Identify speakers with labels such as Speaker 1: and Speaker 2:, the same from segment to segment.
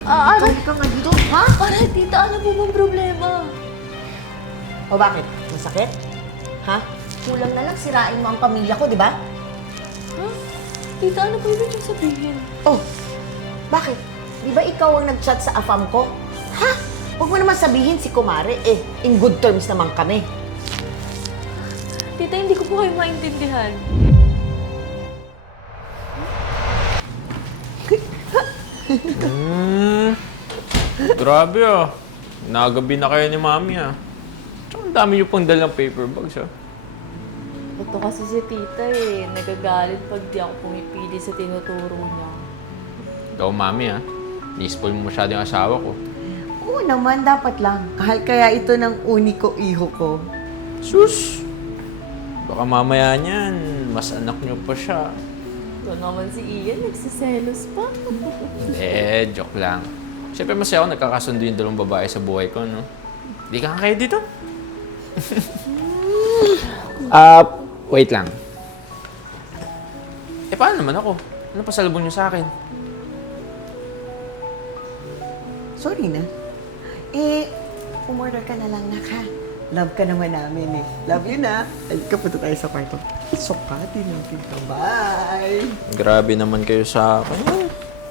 Speaker 1: Ano?
Speaker 2: Balik ka nga dito.
Speaker 1: Ha? Aray, tita, ano po bang problema?
Speaker 2: O bakit? Masakit? Ha? Kulang na lang sirain mo ang pamilya ko, di ba?
Speaker 1: Ha? Tita, ano po ibig niyong sabihin?
Speaker 2: Oh, bakit? Di ba ikaw ang nag-chat sa afam ko? Ha? Huwag mo naman sabihin si Kumare, in good terms naman kami.
Speaker 1: Tita, hindi ko po kayo maintindihan.
Speaker 3: Grabe ah. Nagabi na kayo ni Mami ah. Tsaka ang dami niyo pang dalang paper bags ah.
Speaker 1: Ito kasi si tita nagagalit pag di ako pumipili sa tinuturo niya.
Speaker 3: Ikaw Mami ah. Ni-spoil mo masyado yung asawa ko.
Speaker 2: Oo naman, dapat lang. Kaya ito ng uniko iho ko.
Speaker 3: Sus! Baka mamaya niyan, mas anak niyo pa siya.
Speaker 1: Ito naman si Ian, nagsiselos pa.
Speaker 3: Joke lang. Siyempre masaya ako nagkakasundo yung dalawang babae sa buhay ko, no? Di ka kaya dito? Wait lang. Paano naman ako? Ano pasalubong niyo sa akin?
Speaker 2: Sorry na. Umorder ka na lang na ka. Love ka naman namin Love you na. Halika, punta tayo sa kwarto. Sukatin natin ka. Bye!
Speaker 3: Grabe naman kayo sa akin.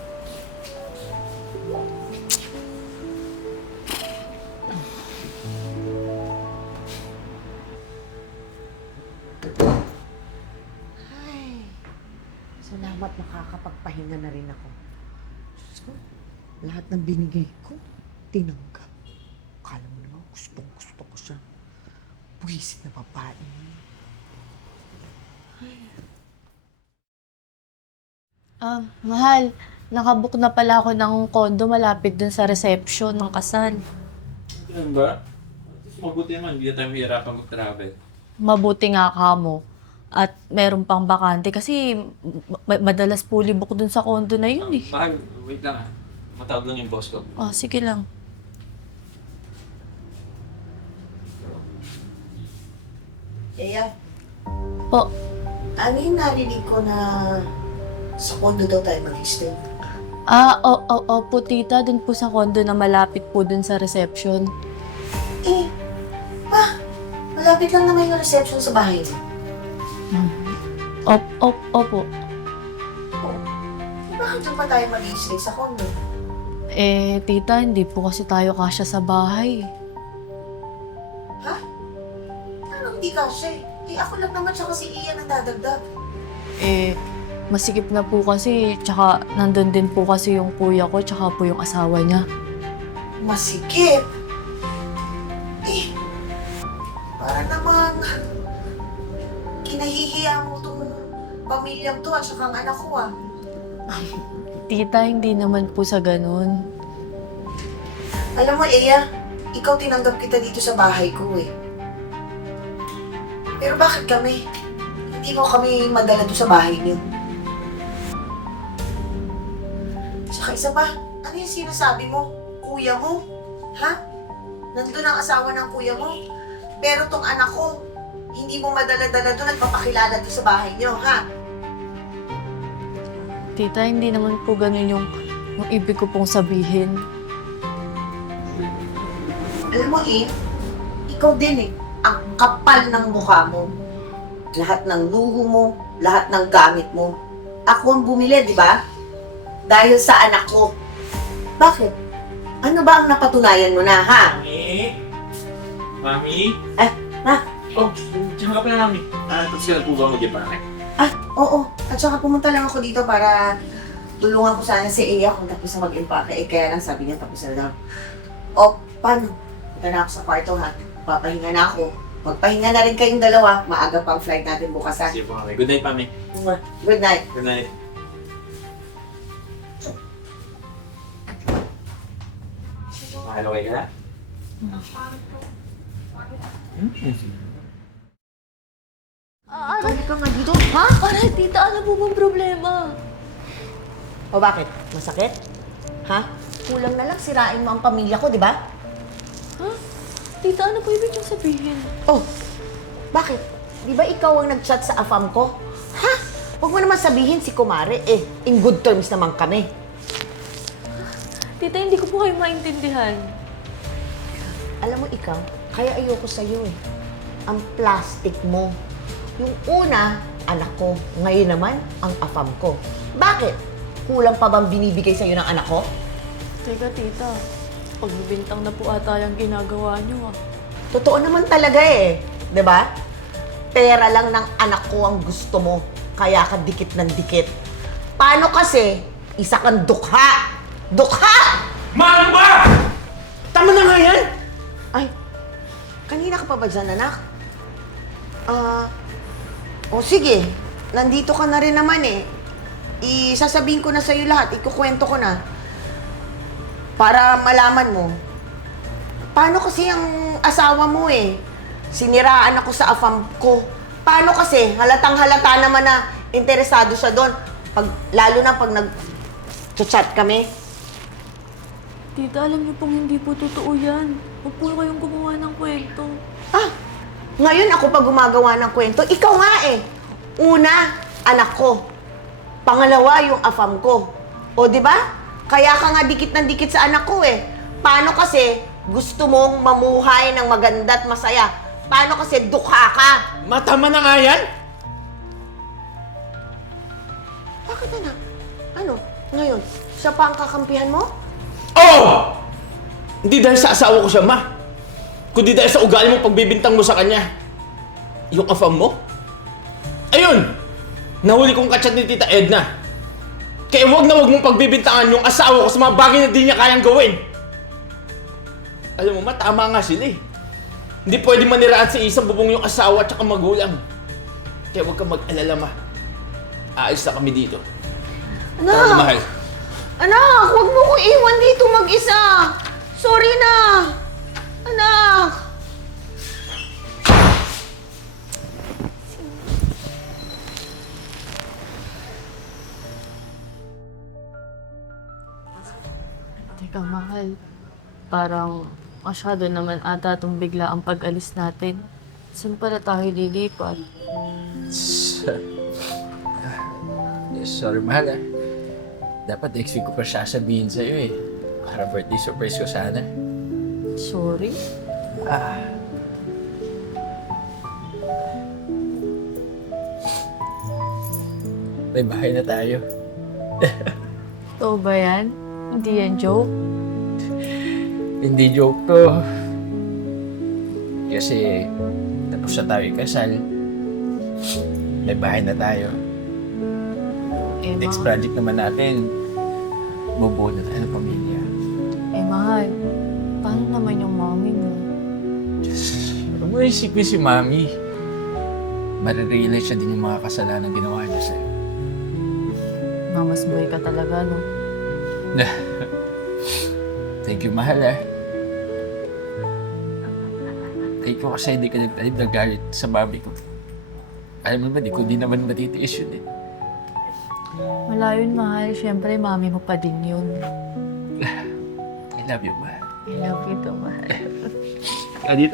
Speaker 2: Ay, salamat makakapagpahinga na rin ako. Diyos ko, lahat ng binigay ko, tinanggap. Akala mo naman, gustong-gusto ko siya. Buwisit na babae.
Speaker 1: Mahal, nakabook na pala ako ng condo malapit dun sa reception ng kasal.
Speaker 3: Ganun ba? Mabuti naman, hindi na tayo mahirapan mag-travel.
Speaker 1: Mabuti nga kamo. At meron pang bakante kasi madalas fully book dun sa condo na yun eh.
Speaker 3: Mahal, wait lang ah. Matawag lang yung boss ko.
Speaker 1: Oh, sige lang.
Speaker 2: Eya,
Speaker 1: Po,
Speaker 2: ano yung narinig ko na sa kondo daw tayo mag-stay?
Speaker 1: opo tita, dun po sa condo na malapit po dun sa reception.
Speaker 2: Malapit lang naman yung reception sa bahay niyo.
Speaker 1: Opo.
Speaker 2: Bakit doon pa tayo mag-stay sa kondo?
Speaker 1: Tita, hindi po kasi tayo kasya sa bahay.
Speaker 2: Ano hindi kasi? Ako lang naman siya kasi Ian ang dadagdag.
Speaker 1: Masikip na po kasi, tsaka nandun din po kasi yung kuya ko, tsaka po yung asawa niya.
Speaker 2: Masikip. Para naman kinahihiya mo itong pamilyang to at saka ang anak ko
Speaker 1: Tita, hindi naman po sa ganun.
Speaker 2: Alam mo, Eya, ikaw tinanggap kita dito sa bahay ko Pero bakit kami? Hindi mo kami madala doon sa bahay niyo. Saka isa pa, ano yung sinasabi mo? Kuya mo? Ha? Nandun ang asawa ng kuya mo? Pero tong anak ko, hindi mo madala-dala doon at papakilala doon sa bahay niyo, ha?
Speaker 1: Tita, hindi naman po ganun yung ibig ko pong sabihin.
Speaker 2: Alam mo ikaw din ang kapal ng mukha mo. Lahat ng luho mo, lahat ng gamit mo. Ako ang bumili, di ba? Dahil sa anak ko. Bakit? Ano ba ang napatunayan mo na, ha?
Speaker 3: Mami? Mami?
Speaker 2: Oh,
Speaker 3: Diyan ka pala, Mami. Tapos ka na po ba mag-ipanak?
Speaker 2: oo. At saka pumunta lang ako dito para tulungan ko sana si Eya kung tapos na mag-impake. Kaya lang sabi niya tapos na lang. Paano? Punta na ako sa kwarto, ha? Papahinga na ako. Magpahinga na rin kayong dalawa. Maaga pang flight natin bukas, ha?
Speaker 3: Sige po, Mami. Good night, Mami.
Speaker 2: Good night.
Speaker 3: Good night. Mahalo kayo ka na?
Speaker 2: Balik ka nga dito.
Speaker 1: Ha? Aray, tita, ano po bang problema?
Speaker 2: O bakit? Masakit? Ha? Kulang na lang sirain mo ang pamilya ko, di ba?
Speaker 1: Ha? Tita, ano po ibig niyong sabihin?
Speaker 2: Oh, bakit? Di ba ikaw ang nag-chat sa afam ko? Ha? Huwag mo naman sabihin si Kumare, in good terms naman kami.
Speaker 1: Tita, hindi ko po kayo maintindihan.
Speaker 2: Alam mo ikaw, kaya ayoko sa'yo eh. Ang plastic mo. Yung una, anak ko. Ngayon naman, ang afam ko. Bakit? Kulang pa bang binibigay sa'yo ng anak ko?
Speaker 1: Teka, tita. Pagbibintang na po ata yung ginagawa niyo, ah.
Speaker 2: Totoo naman talaga eh. 'Di ba? Pera lang ng anak ko ang gusto mo. Kaya ka dikit ng dikit. Paano kasi isa kang dukha? Dukha!
Speaker 4: Mahal ba? Tama na nga yan!
Speaker 2: Ay, kanina ka pa ba dyan, anak? O sige. Nandito ka na rin naman eh. Isasabihin ko na sa'yo lahat. Ikukwento ko na. Para malaman mo. Paano kasi ang asawa mo eh? Siniraan ako sa afam ko. Paano kasi? Halatang-halata naman na interesado siya doon. Lalo na pag nag-chat kami.
Speaker 1: Tita, alam niyo pong hindi po totoo yan. Huwag po kayong gumawa ng kwento.
Speaker 2: Ah, ngayon ako pa gumagawa ng kwento. Ikaw nga eh. Una, anak ko. Pangalawa, yung afam ko. O, di ba? Kaya ka nga dikit ng dikit sa anak ko eh. Paano kasi gusto mong mamuhay ng maganda at masaya? Paano kasi dukha ka?
Speaker 4: Matama na nga yan!
Speaker 2: Bakit anak? Ano? Ngayon, siya pa ang kakampihan mo?
Speaker 4: Oh! Hindi dahil sa asawa ko siya, ma. Kundi dahil sa ugali mo pagbibintang mo sa kanya. Yung afam mo? Ayun! Nahuli kong kachat ni Tita Edna. Kaya wag na wag mong pagbibintangan yung asawa ko sa mga bagay na di niya kayang gawin. Alam mo, ma, tama nga sila eh. Hindi pwede maniraan sa isang bubong yung asawa at saka magulang. Kaya wag kang mag-alala, ma. Aalis na kami dito.
Speaker 2: Anak!
Speaker 4: Tara na, mahal.
Speaker 2: Anak! Huwag mo ko iwan dito mag-isa! Sorry na! Anak!
Speaker 1: Teka, mahal. Parang masyado naman ata itong bigla ang pag-alis natin. Saan pala tayo lilipat?
Speaker 5: Sorry, mahal ah. Dapat next week ko pa sasabihin sa'yo eh. Para birthday surprise ko sana.
Speaker 1: Sorry?
Speaker 5: May bahay na tayo.
Speaker 1: Totoo ba yan? Hindi yan joke?
Speaker 5: Hindi joke to. Kasi tapos na tayo ikasal. May bahay na tayo.
Speaker 1: Eh,
Speaker 5: Next
Speaker 1: mahal.
Speaker 5: project naman natin, bubuo na tayo ng pamilya.
Speaker 1: Eh, mahal. Paano naman yung mommy mo?
Speaker 5: Huwag mo isipin si Mami. Marirealize siya din yung mga kasalanan ginawa niya sa'yo.
Speaker 1: Mamas boy ka talaga, no?
Speaker 5: Thank you, mahal ah. Thank you kasi hindi ka nagtanim ng galit sa mami ko. Alam mo ba, di ko din naman matitiis yun eh.
Speaker 1: Wala yun, mahal. Siyempre, mami mo pa din yun.
Speaker 5: I love you, mahal.
Speaker 1: I love you too, mahal.
Speaker 5: Dito.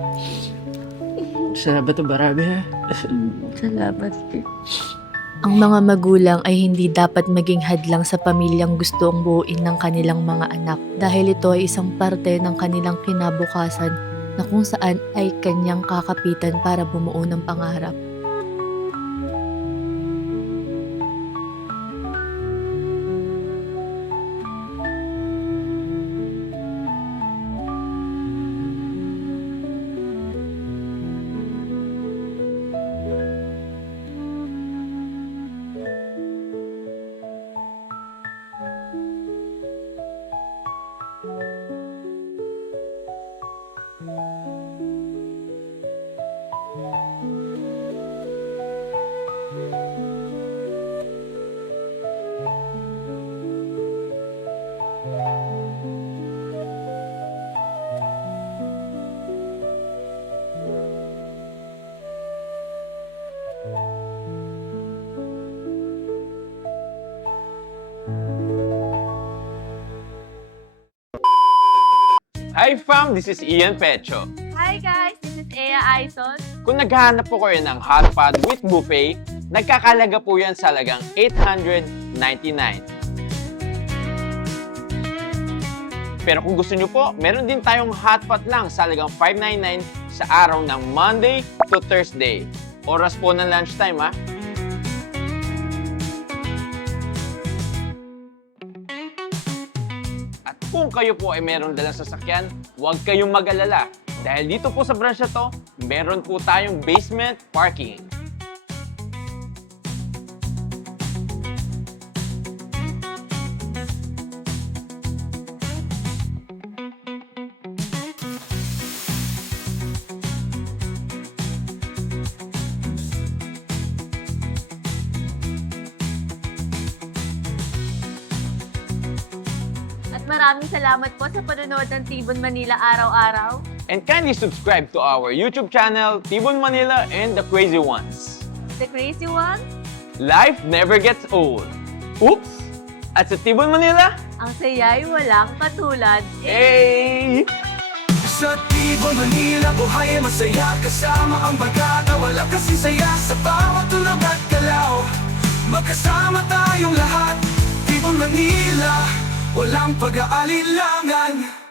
Speaker 5: Salamat ang marami ha.
Speaker 1: Salamat. Ang mga magulang ay hindi dapat maging hadlang sa pamilyang gustong buuin ng kanilang mga anak dahil ito ay isang parte ng kanilang kinabukasan na kung saan ay kanyang kakapitan para bumuo ng pangarap.
Speaker 3: Hi fam, this is Ian Pecho.
Speaker 1: Hi guys, this is Ea Aizon.
Speaker 3: Kung naghahanap po kayo ng hot pot with buffet, nagkakalaga po yan sa halagang $899.
Speaker 6: Pero kung gusto nyo po, meron din tayong hotpot lang sa halagang $5.99 sa araw ng Monday to Thursday. Oras po ng lunchtime, ha? At kung kayo po ay meron dalang sasakyan, huwag kayong mag-alala. Dahil dito po sa branch na to, meron po tayong basement parking.
Speaker 1: At maraming salamat po sa panonood ng Tibon Manila araw-araw.
Speaker 6: And kindly subscribe to our YouTube channel, Tibon Manila and the Crazy Ones.
Speaker 1: The crazy one,
Speaker 6: Life never gets old. Oops! At sa Tibon Manila,
Speaker 1: ang saya'y walang katulad.
Speaker 6: hey!
Speaker 7: Sa Tibon, Manila, buhay ay masaya. Kasama ang bagata, wala kasi saya. Sa bawat tulog at galaw, magkasama tayong lahat. Tibon, Manila, walang pag-aalilangan.